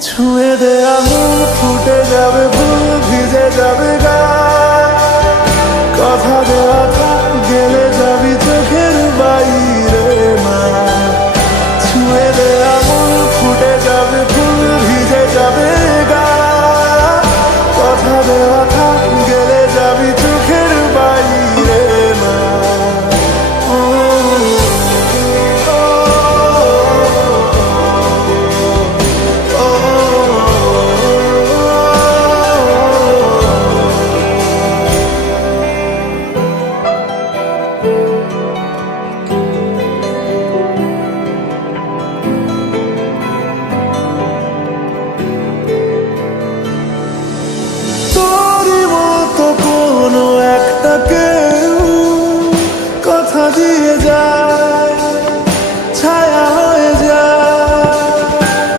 ছুঁয়ে দে আঙুল ফুটে যাবে ফুল ভিজে যাবে গা কথা দেওয়া থাক গেলে যাবি চোখের বাইরে মা ছুঁয়ে দে আঙুল ফুটে যাবে ফুল ভিজে যাবে গা কথা দেওয়া থাক গেলে যাবি চোখের বাইরে মা ও কোনো একটা কেউ কথা দিয়ে যায়